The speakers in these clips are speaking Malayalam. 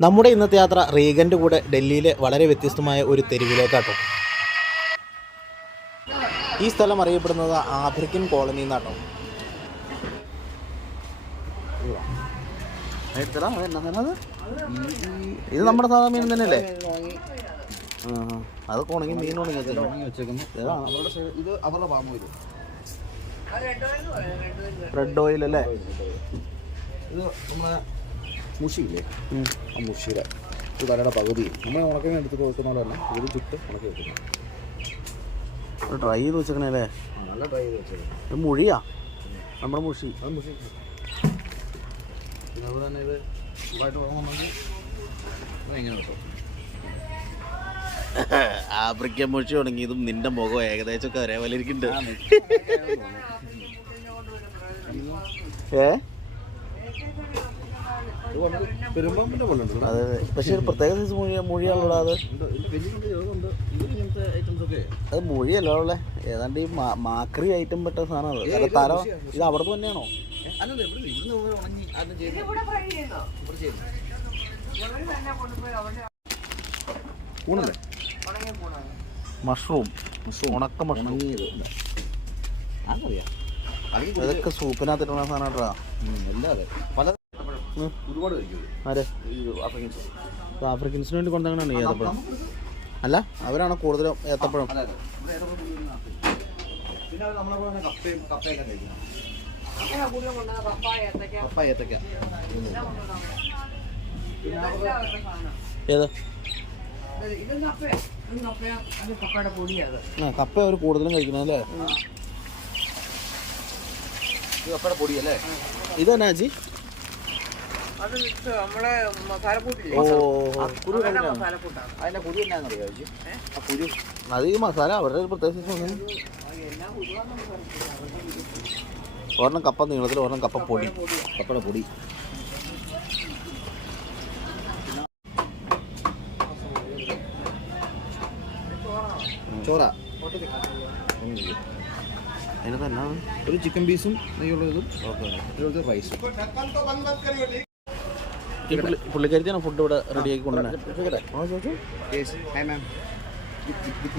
നമ്മുടെ ഇന്നത്തെ യാത്ര റീഗന്റെ കൂടെ ഡൽഹിയിലെ വളരെ വ്യത്യസ്തമായ ഒരു തെരുവിലേക്കാട്ടോ. ഈ സ്ഥലം അറിയപ്പെടുന്നത് ആഫ്രിക്കൻ കോളനി എന്നാട്ടോ ഇത് നമ്മുടെ സാധാ മീൻ തന്നെയല്ലേ? അത് കോണെങ്കിൽ അതൊക്കെ ഉണങ്ങി മീൻ ഉണങ്ങി വെച്ചേക്കുന്നു. ഇത് അവരുടെ പാമ്പ് വരും. റെഡ് ഓയിൽ അല്ലേ? ഇത് നമ്മളെ മുഷിയില്ലേ? ആ മുഷിയുടെ ഇത് തലയുടെ പകുതി. നമ്മൾ ഉണക്കാൻ എടുത്ത് കൊടുക്കുന്ന പോലെ തന്നെ ഒരു ചുട്ട് ഉണക്കി വെക്കുന്നു. ഡ്രൈ ചെയ്ത് വെച്ചേക്കണേ അല്ലേ നല്ല ഡ്രൈ ചെയ്ത് വെച്ചേക്കണം മുഴിയാ? നമ്മുടെ മുഷി. അത് മുഷി. പിന്നെ അതുപോലെ തന്നെ ഇത് ഇതായിട്ട് ഉറങ്ങുന്നുണ്ടെങ്കിൽ എങ്ങനെ കിട്ടും ആഫ്രിക്കൻ മുഷി ഉണങ്ങിയതും നിന്റെ മുഖം ഏകദേശം ഒക്കെ ഒരേപോലെ ഇരിക്കുന്നുണ്ട്. ഏ? അതെ അതെ. പക്ഷെ ഒരു പ്രത്യേക സൈസ് മുഴി മുഴിയാണല്ലോ അത്. അത് മുഴിയല്ല ഉള്ളേ. ഏതാണ്ട് ഈ മാക്രി ഐറ്റം പെട്ട സാധനം അത്. അല്ല തല ഇത് അവിടെ തന്നെയാണോ? ഊണല്ലേ? മഷ്റൂം ഉണക്ക മഷ്റൂം ഇതൊക്കെ സൂപ്പിനകത്തിട്ടുള്ള സാധനം കേട്ടോ അല്ലാതെ പല. ഒരുപാട് ആരെ? ഇത് ആഫ്രിക്കൻസിന് വേണ്ടി കൊണ്ടുവന്നാണ് ഈ ഏത്തപ്പഴം. അല്ല അവരാണ് കൂടുതലും ഏത്തപ്പഴം. തന്നെ ഏത്? കപ്പ അവർ കൂടുതലും കഴിക്കണം അല്ലേ? ഇത് കപ്പയുടെ പൊടിയല്ലേ? ഇതെന്നാ ജി അത് മിക്സ് നമ്മളെ മസാലക്കൂട്ടില്ലേ? ഓ കുരു മസാലക്കൂട്ടാണ്. അതിന്റെ കുരു എന്നാന്നറിയോ ചേച്ചി? ആ കുരു. അത് ഈ മസാല അവരുടെ ഒരു പ്രത്യേക. ഒരെണ്ണം കപ്പ നീളത്തിൽ ഒരെണ്ണം കപ്പ പൊടി. കപ്പയുടെ പൊടി. ചോറ. അതിനകത്ത് എന്നാ ഒരു ചിക്കൻ പീസും നെയ്യുള്ളതും റൈസും ഈ പുള്ളി ഫുഡ് ഇവിടെ റെഡിയാക്കി ആക്കി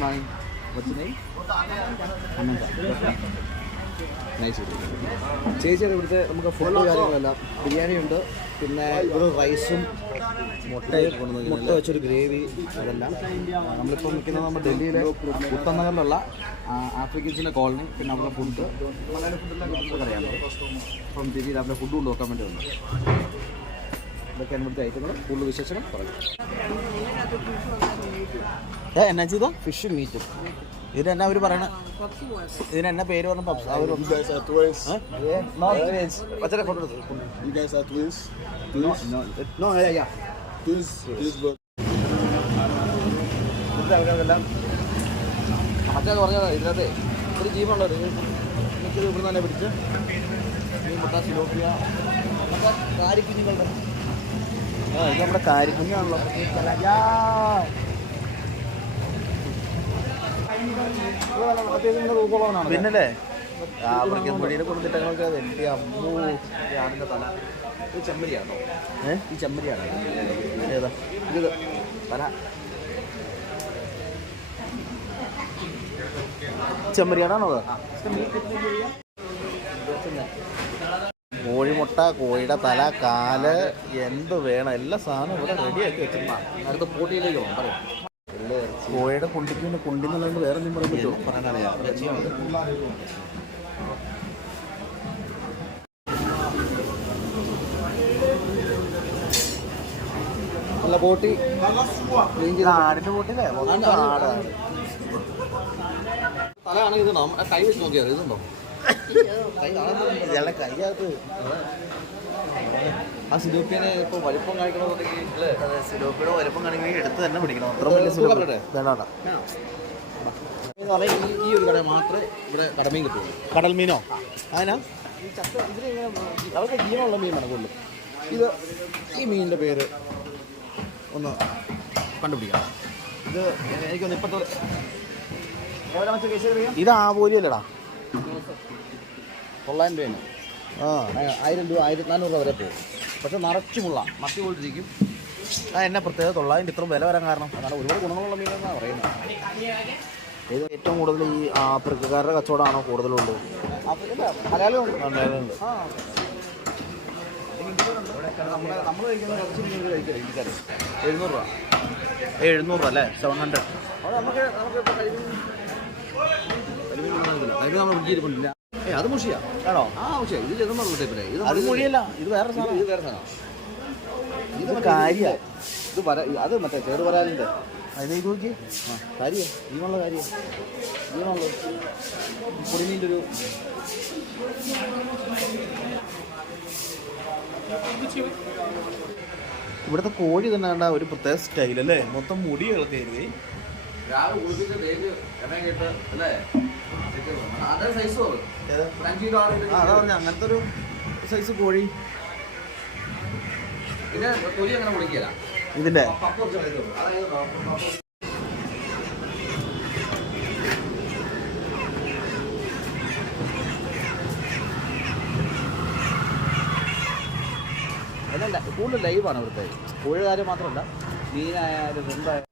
name? ചേച്ചിയുടെ ഇവിടുത്തെ നമുക്ക് ഫുഡ് കാര്യങ്ങളെല്ലാം ബിരിയാണി ഉണ്ട് പിന്നെ ഒരു റൈസും മുട്ട മുട്ട വെച്ചൊരു ഗ്രേവി അതെല്ലാം. നമ്മളിപ്പോൾ നിൽക്കുന്നത് നമ്മൾ ഡൽഹിയിലെ ഉത്തനഗറിലുള്ള ആഫ്രിക്കൻസിന്റെ കോളനി പിന്നെ അവിടെ ഫുഡ് മലയാള ഫുഡെല്ലാം അറിയാമല്ലോ അപ്പം ഡൽഹിയിൽ അവിടെ ഫുഡ് കൊണ്ടുവക്കാൻ വേണ്ടി വന്നു. ഇതൊക്കെയാണ് ഇവിടുത്തെ ഐറ്റങ്ങൾ കൂടുതൽ വിശേഷങ്ങൾ പറഞ്ഞു എന്നാ ചെയ്തോ? ഫിഷ് മീറ്റും ഇതിനെന്നാ അവർ പറയണ? ഇതിനെന്നാ പേര് പറഞ്ഞ പപ്സ്? അവർ. പച്ചര photo You guys are twins. Twins. No yeah Twins. Twins, but ഇവിടുത്തെ ആൾക്കാർക്കെല്ലാം മറ്റേ പറഞ്ഞത് ഇതിനകത്ത് ഒരു ജീവനുള്ളത് എനിക്കിത് ഇവിടെ തന്നെ പിടിച്ച് മുട്ട സിലോപ്പിയ ആ ഇത് നമ്മുടെ കാര്യക്കുഞ്ഞാണല്ലോ പിന്നല്ലേ? ആഫ്രിക്കൻ പൊടിയുടെ കൊടുത്തിട്ടൊക്കെ വലിയ അമ്മൂ. ആടിന്റെ തല. ഇത് ചെമ്മരിയാണോ ഏഹ് ഈ ചെമ്മരിയാണ്. ഏതാ? ഇത് തല. ചെമ്മരിയാടാണോ അത്? കോഴിമുട്ട കോഴിയുടെ തല കാൽ എന്ത് വേണം? എല്ലാ സാധനവും ഇവിടെ റെഡിയാക്കി വെച്ചിട്ടുണ്ട്. അടുത്ത പോട്ടിയിലേക്ക് പോകാം പറയാം. കോഴിയുടെ കുണ്ടിക്ക് കുണ്ടി എന്നുള്ളത് വേറെ ഒന്നും പറയാൻ പറ്റുമോ? പറയാനറിയാം. നല്ല പോട്ടി. ആടിന്റെ ആടാണ്. തലയാണെങ്കിൽ ഇത് കൈ വെച്ച് നോക്കിയാൽ ഇതുണ്ടോ? ഇയാളുടെ ആ സിലോപ്പിയനെ ഇപ്പോൾ വലിപ്പം കാണിക്കണമെന്നുണ്ടെങ്കിൽ അല്ലേ അതെ സിലോപ്പിയുടെ വലുപ്പം കാണിക്കണമെങ്കിൽ എടുത്ത് തന്നെ പിടിക്കണം. അത്ര വലിയ തൂക്കം സിലോപ്പി ഇടട്ടെ? വേണ്ട വേണ്ട. എന്ന് പറഞ്ഞാൽ ഈ ഒരു കട മാത്രമേ ഇവിടെ കടമീൻ കിട്ടുള്ളൂ കടൽ മീനോ? അതിനാ ഈ ചക്ക ഇതിലിങ്ങനെ അവർക്ക് ജീവനുള്ള മീൻ കൂടുതലും. ഇത് ഈ മീനിന്റെ പേര് ഒന്ന് കണ്ടുപിടിക്കണം. ഇത് എനിക്കൊന്ന് ഇപ്പോഴത്തെ ഇത് ആവോലി അല്ലടാ. തൊള്ളായിരം രൂപയാണ് ആ. ആയിരം രൂപ ആയിരത്തി നാനൂറ് രൂപ വരെ പോകും. പക്ഷെ നിറച്ച് മുള്ള മത്തി പോയിട്ടിരിക്കും ആ എന്നെ പ്രത്യേകത? തൊള്ളായിരം ഇത്രയും വില വരാൻ കാരണം? അതാണ് ഒരുപാട് ഗുണങ്ങളുള്ള മീനെന്നാണ് പറയുന്നത്. ഇത് ഏറ്റവും കൂടുതൽ ഈ ആഫ്രിക്കക്കാരുടെ കച്ചവടമാണോ കൂടുതലുള്ളത്? മലയാളികളുണ്ട്. എഴുന്നൂറ് രൂപ. എഴുന്നൂറ് അല്ലേ? സെവൻ ഹൺഡ്രഡ് അത് നമുക്ക് നമുക്ക് ഏ അത് മുഷിയാ. ആണോ? ആ മുഷിയാ. ഇത് ചെറുന്നുള്ള ടൈപ്പിലെ ഇത് അത് മൊഴിയല്ല ഇത് വേറെ സാധനം. ഇത് വേറെ സാധനം. ഇത് കാര്യ. ഇത് വര അത് മറ്റേ ചെറു വരാലിന്റെ അത് ഇത് നോക്കി ആ കാര്യ. ജീവനുള്ള കാര്യം. ജീവനുള്ള. പൊടിമീന്റെ ഒരു ഇവിടുത്തെ കോഴി തന്നെ കണ്ട ഒരു പ്രത്യേക സ്റ്റൈൽ അല്ലേ മൊത്തം മുടി കളത്തിയായിരുന്നേ രാവിലെ കുളിപ്പിച്ച് തേച്ച് എണ്ണ കേട്ട് അല്ലേ? അതേ? പറഞ്ഞ അങ്ങനത്തെ ഒരു സൈസ് കോഴി. പിന്നെ തൊലി അങ്ങനെ ഇതിന്റെ? അതല്ല കൂടുതൽ ലൈവാണ് ഇവിടുത്തെ. കോഴി കാര്യം മാത്രമല്ല മീനായാലും എന്തായാലും